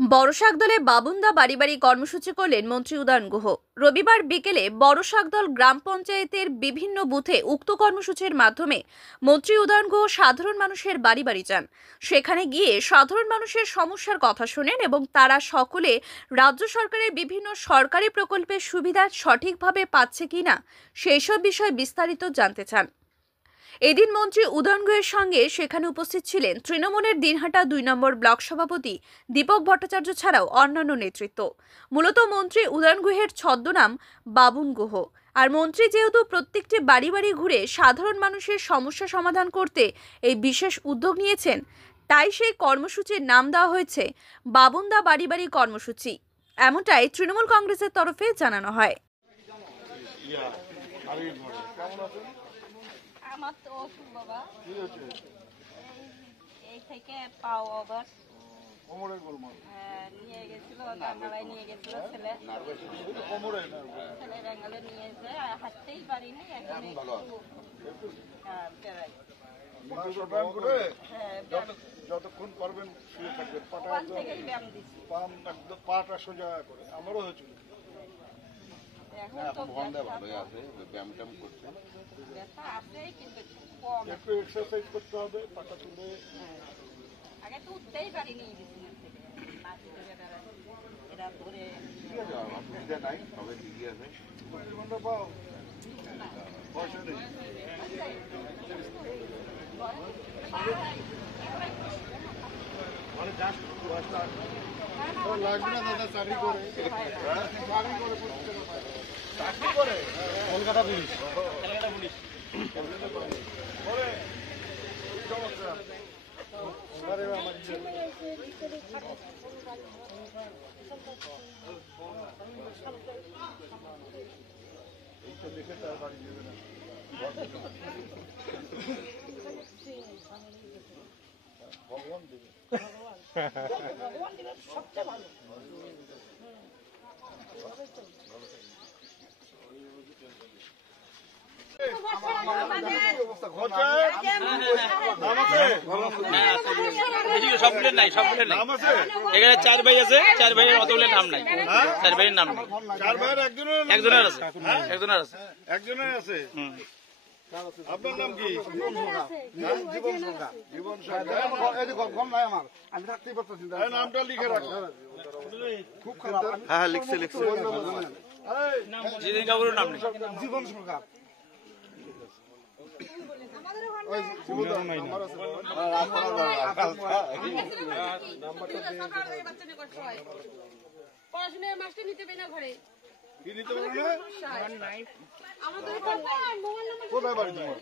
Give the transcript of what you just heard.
বড়শাকদলে বাবুন্দা বাড়ি বাড়ি কর্মসূচি করলেন মন্ত্রী উদয়ন গুহ। রবিবার বিকেলে বড়শাকদল গ্রাম পঞ্চায়েতের বিভিন্ন বুথে উক্ত কর্মসূচির মাধ্যমে মন্ত্রী উদয়ন গুহ সাধারণ মানুষের বাড়ি বাড়ি যান। সেখানে গিয়ে সাধারণ মানুষের সমস্যার কথা শোনেন এবং তারা সকলে রাজ্য সরকারের বিভিন্ন সরকারি প্রকল্পের সুবিধা সঠিকভাবে পাচ্ছে কিনা সেই সব বিষয়ে বিস্তারিত জানতে চান। এদিন মন্ত্রী উদয়ন গুহের সঙ্গে সেখানে উপস্থিত ছিলেন তৃণমূলের দিনহাটা ২ নম্বর ব্লক সভাপতি দীপক ভট্টাচার্য ছাড়াও অন্যান্য নেতৃত্ব। মূলত মন্ত্রী উদয়ন গুহের ছদ্মনাম বাবুন গুহ। আর মন্ত্রী যেহেতু প্রত্যেকটি বাড়ি বাড়ি ঘুরে সাধারণ মানুষের সমস্যা সমাধান করতে এই বিশেষ উদ্যোগ নিয়েছেন, তাই সেই কর্মসূচির নাম দেওয়া হয়েছে বাবুন্দা বাড়ি বাড়ি কর্মসূচি। এমনটাই তৃণমূল কংগ্রেসের তরফে জানানো হয়। আমার তো অসুখ বাবা, এই থেকে পাও আবার নিয়ে গেছিল, বাংলায় নিয়ে গেছিল ছেলে বেঙ্গালে নিয়ে এসে হাঁটতেই পারিনি। এখন যতক্ষণ পারবেন শুয়ে থাকবেন, পাটা সোজা করে। আমারও হয়েছিল। একটু এক্সারসাইজ করতে হবে, পাটা তুলে। আগে তো উঠতেই পারিনি বিছানা থেকে, এরা ধরে অসুবিধা নাই, সবাই ঠিকই আছে। পাও পয়সা নেই। লাগবে না দাদা, চাকরি করে কলকাতা পুলিশ। দেখে তার বাড়ি যাবে না, ভগবান দেবে। সবচেয়ে ভালো সবগুলোর নাই, সবগুলোর নাই। এখানে 4 ভাই আছে, 4 ভাইয়ের অতগুলোর নাম নাই, 4 ভাইয়ের নাম নাই। 4 ভাইয়ের একজনের আছে, একজনের আছে, একজনের আছে। আপনার নাম কি? জীবন সরকার। আমি থাকতেই পারতেছি, নামটা লিখে রাখো। খুব খারাপ। হ্যাঁ লিখছে যেদিন কাউর নাম নেই। জীবন সরকার। পড়াশোনার মাস্টার নিতে পারি না ঘরে। কি নিতে পারবে না? কোথায় বাড়ি তোমার?